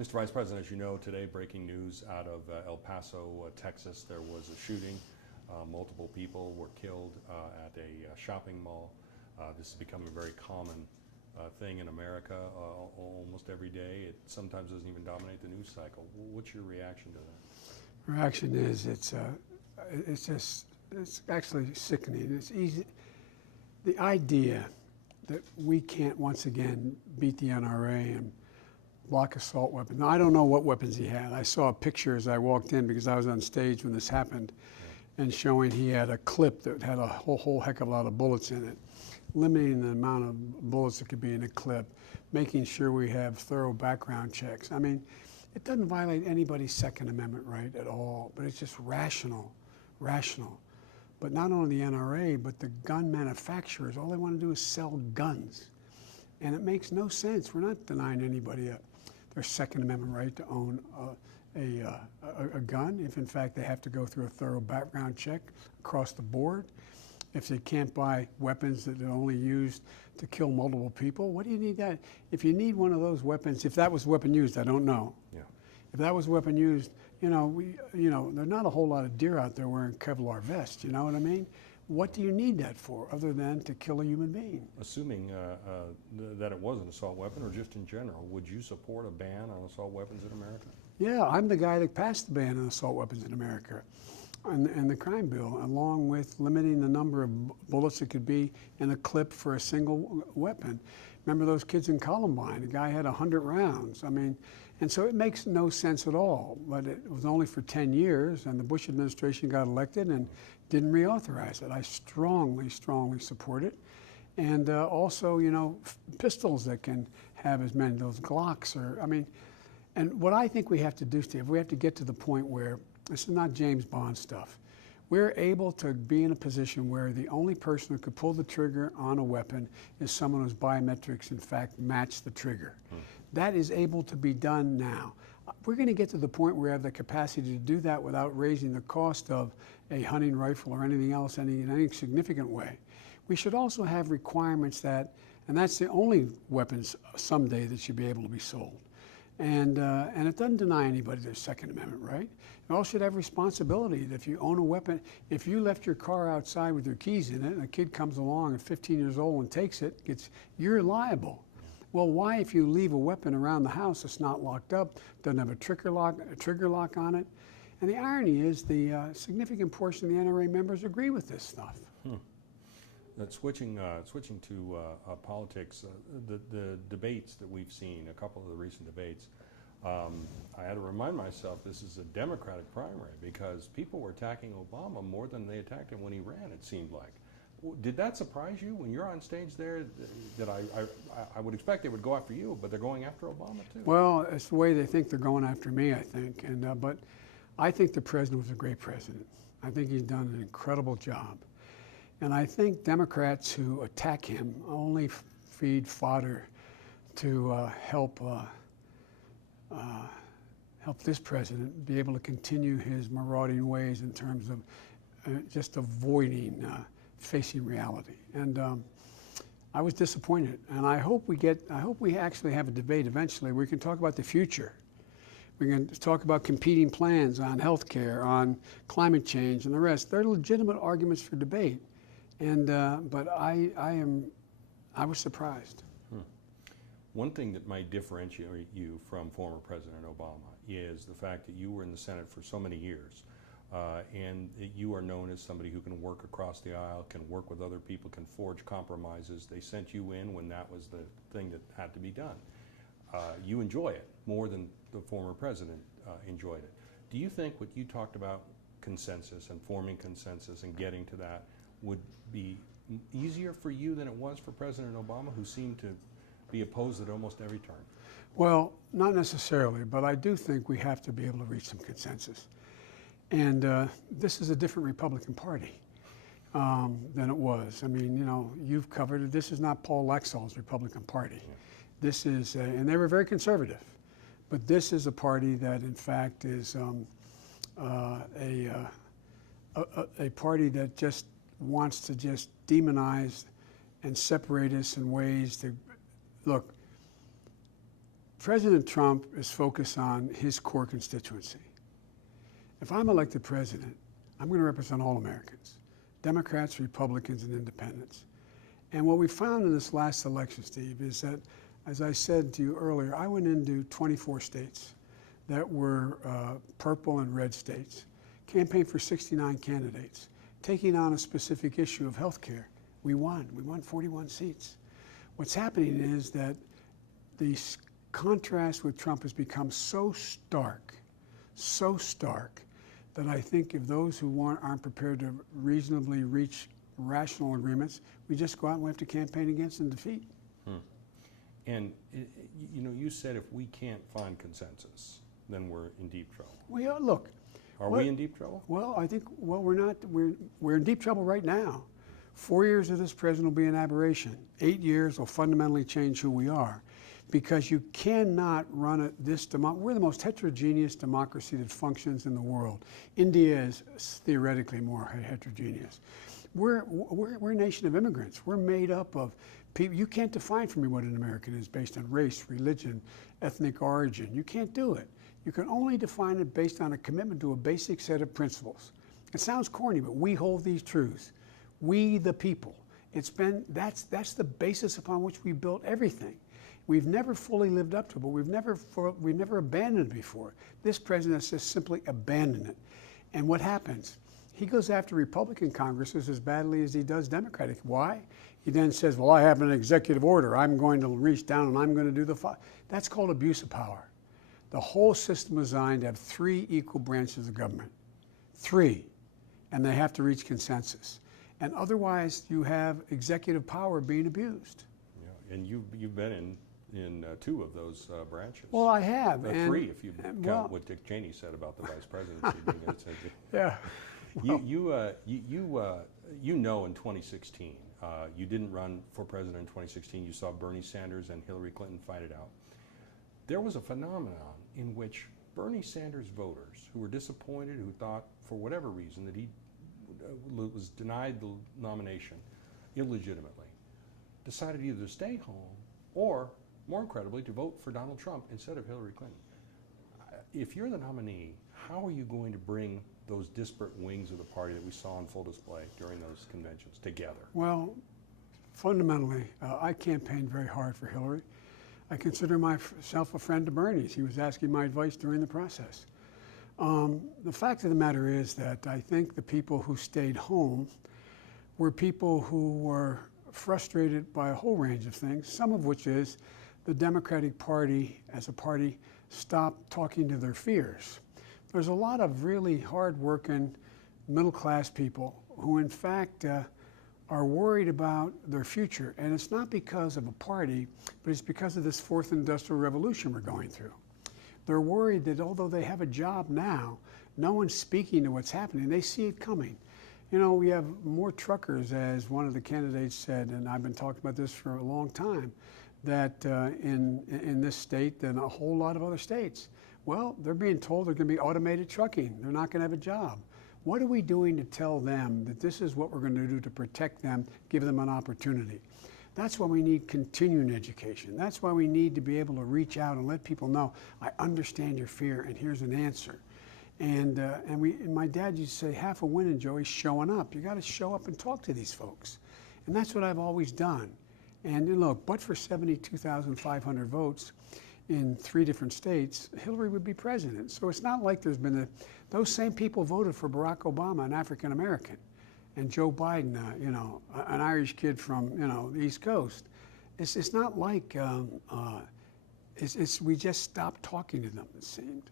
Mr. Vice President, as you know, today breaking news out of El Paso, Texas. There was a shooting. Multiple people were killed at a shopping mall. This is becoming a very common thing in America almost every day. It sometimes doesn't even dominate the news cycle. What's your reaction to that? Reaction is it's actually sickening. It's easy. The idea that we can't once again beat the NRA and block assault weapons. Now, I don't know what weapons he had. I saw a picture as I walked in because I was on stage when this happened, and showing he had a clip that had a whole heck of a lot of bullets in it, limiting the amount of bullets that could be in a clip, making sure we have thorough background checks. I mean, it doesn't violate anybody's Second Amendment right at all, but it's just rational. But not only the NRA, but the gun manufacturers, all they want to do is sell guns. And it makes no sense. We're not denying anybody their Second Amendment right to own a gun, if in fact they have to go through a thorough background check across the board. If they can't buy weapons that are only used to kill multiple people, what do you need that? If you need one of those weapons, if that was a weapon used, I don't know. Yeah. If that was a weapon used, there's not a whole lot of deer out there wearing Kevlar vests, you know what I mean? What do you need that for other than to kill a human being? Assuming that it was an assault weapon or just in general, would you support a ban on assault weapons in America? Yeah, I'm the guy that passed the ban on assault weapons in America and the crime bill, along with limiting the number of bullets that could be in a clip for a single weapon. Remember those kids in Columbine? The guy had 100 rounds. I mean, and so it makes no sense at all. But it was only for 10 years, and the Bush administration got elected and didn't reauthorize it. I strongly support it. And also, pistols that can have as many, those Glocks and what I think we have to do, Steve, we have to get to the point where this is not James Bond stuff. We're able to be in a position where the only person who could pull the trigger on a weapon is someone whose biometrics, in fact, match the trigger. That is able to be done now. We're going to get to the point where we have the capacity to do that without raising the cost of a hunting rifle or anything else in any significant way. We should also have requirements that, and that's the only weapons someday that should be able to be sold. And it doesn't deny anybody their Second Amendment right. You all should have responsibility that if you own a weapon, if you left your car outside with your keys in it and a kid comes along at 15 years old and takes it, you're liable. Well, why, if you leave a weapon around the house that's not locked up, doesn't have a trigger lock on it? And the irony is the significant portion of the NRA members agree with this stuff. Switching to politics, the debates that we've seen, a couple of the recent debates, I had to remind myself this is a Democratic primary because people were attacking Obama more than they attacked him when he ran, it seemed like. Did that surprise you when you're on stage there? That I would expect they would go after you, but they're going after Obama too. Well, it's the way they think they're going after me, I think. But I think the president was a great president. I think he's done an incredible job. And I think Democrats who attack him only feed fodder to help this president be able to continue his marauding ways in terms of just avoiding facing reality. And I was disappointed. And I hope we actually have a debate eventually where we can talk about the future. We can talk about competing plans on health care, on climate change, and the rest. They're legitimate arguments for debate. And but I was surprised. One thing that might differentiate you from former President Obama is the fact that you were in the Senate for so many years, and that you are known as somebody who can work across the aisle, can work with other people, can forge compromises. They sent you in when that was the thing that had to be done. You enjoy it more than the former president enjoyed it. Do you think what you talked about, consensus and forming consensus and getting to that, would be easier for you than it was for President Obama, who seemed to be opposed at almost every turn? Well, not necessarily, but I do think we have to be able to reach some consensus. And this is a different Republican Party than it was. I mean, you've covered it. This is not Paul Laxalt's Republican Party. Yeah. This is, and they were very conservative, but this is a party that, in fact, is a party that just wants to just demonize and separate us in ways to, look, President Trump is focused on his core constituency. If I'm elected president, I'm going to represent all Americans, Democrats, Republicans, and independents. And what we found in this last election, Steve, is that, as I said to you earlier, I went into 24 states that were purple and red states, campaigned for 69 candidates, taking on a specific issue of health care. We won 41 seats. What's happening is that the contrast with Trump has become so stark, that I think if those who aren't prepared to reasonably reach rational agreements, we just go out and we have to campaign against and defeat. And you know, you said if we can't find consensus, then we're in deep trouble. Well, look. Are we in deep trouble? Well, I think, we're not. We're in deep trouble right now. 4 years of this president will be an aberration. 8 years will fundamentally change who we are, because you cannot run we're the most heterogeneous democracy that functions in the world. India is theoretically more heterogeneous. We're a nation of immigrants. We're made up of people. You can't define for me what an American is based on race, religion, ethnic origin. You can't do it. You can only define it based on a commitment to a basic set of principles. It sounds corny, but we hold these truths. We, the people. That's the basis upon which we built everything. We've never fully lived up to it, but we've never abandoned it before. This president has just simply abandoned it. And what happens? He goes after Republican Congresses as badly as he does Democratic. Why? He then says, well, I have an executive order. I'm going to reach down and I'm going to do the fight. That's called abuse of power. The whole system is designed to have 3 equal branches of government. 3. And they have to reach consensus. And otherwise, you have executive power being abused. Yeah, and you've been in 2 of those branches. Well, I have. 3, if you count what Dick Cheney said about the vice presidency. Yeah. Well, you know, in 2016, you didn't run for president in 2016. You saw Bernie Sanders and Hillary Clinton fight it out. There was a phenomenon in which Bernie Sanders voters who were disappointed, who thought, for whatever reason, that he was denied the nomination illegitimately, decided either to stay home or, more incredibly, to vote for Donald Trump instead of Hillary Clinton. If you're the nominee, how are you going to bring those disparate wings of the party that we saw on full display during those conventions together? Well, fundamentally, I campaigned very hard for Hillary. I consider myself a friend to Bernie's. He was asking my advice during the process. The fact of the matter is that I think the people who stayed home were people who were frustrated by a whole range of things, some of which is the Democratic Party as a party stopped talking to their fears. There's a lot of really hard-working, middle-class people who, in fact, are worried about their future. And it's not because of a party, but it's because of this 4th industrial revolution we're going through. They're worried that although they have a job now, no one's speaking to what's happening. They see it coming. You know, we have more truckers, as one of the candidates said, and I've been talking about this for a long time, that in this state than a whole lot of other states. Well, they're being told they're going to be automated trucking. They're not going to have a job. What are we doing to tell them that this is what we're going to do to protect them, give them an opportunity? That's why we need continuing education. That's why we need to be able to reach out and let people know, I understand your fear, and here's an answer. And my dad used to say, half a win, Joe, is showing up. You got to show up and talk to these folks. And that's what I've always done. And look, but for 72,500 votes in 3 different states, Hillary would be president. So it's not like there's been those same people voted for Barack Obama, an African American, and Joe Biden, you know, an Irish kid from, you know, the East Coast. It's not like we just stopped talking to them, it seemed.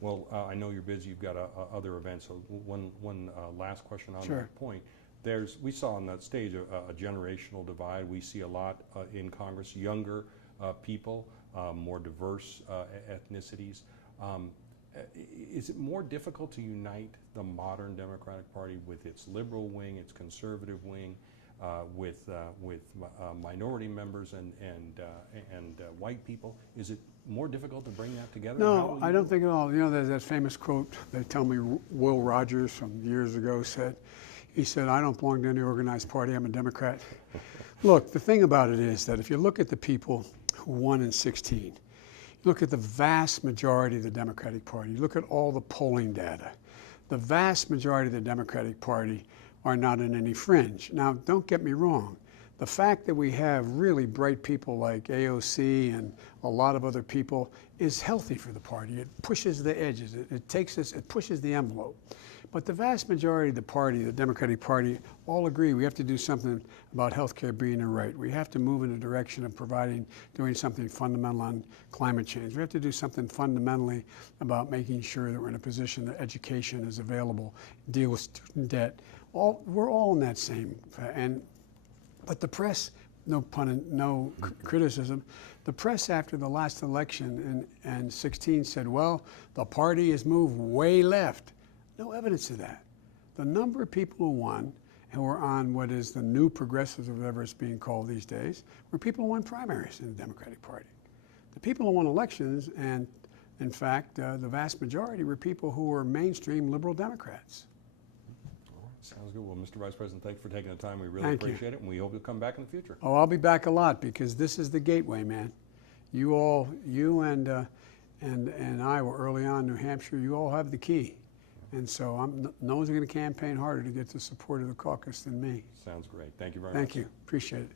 Well, I know you're busy. You've got other events. So one last question on Sure. that point. We saw on that stage a generational divide. We see a lot in Congress, younger people, more diverse ethnicities. Is it more difficult to unite the modern Democratic Party with its liberal wing, its conservative wing, with minority members and white people? Is it more difficult to bring that together? No, I don't think at all. You know, there's that famous quote they tell me Will Rogers from years ago said. He said, I don't belong to any organized party, I'm a Democrat. Look, the thing about it is that if you look at the people who won in 16. You look at the vast majority of the Democratic Party. You look at all the polling data. The vast majority of the Democratic Party are not in any fringe. Now, don't get me wrong. The fact that we have really bright people like AOC and a lot of other people is healthy for the party. It pushes the edges. It pushes the envelope. But the vast majority of the party, the Democratic Party, all agree we have to do something about health care being a right. We have to move in the direction of doing something fundamental on climate change. We have to do something fundamentally about making sure that we're in a position that education is available, deal with student debt. We're all in that same, but the press, no criticism, the press after the last election in 16 said, well, the party has moved way left. No evidence of that. The number of people who won and were on what is the new progressives or whatever it's being called these days were people who won primaries in the Democratic Party. The people who won elections, and in fact, the vast majority were people who were mainstream liberal Democrats. Sounds good. Well, Mr. Vice President, thanks for taking the time. We really appreciate it, and we hope you'll come back in the future. Oh, I'll be back a lot because this is the gateway, man. You and I were early on in New Hampshire. You all have the key. And so no one's going to campaign harder to get the support of the caucus than me. Sounds great. Thank you very much. Thank you. Appreciate it.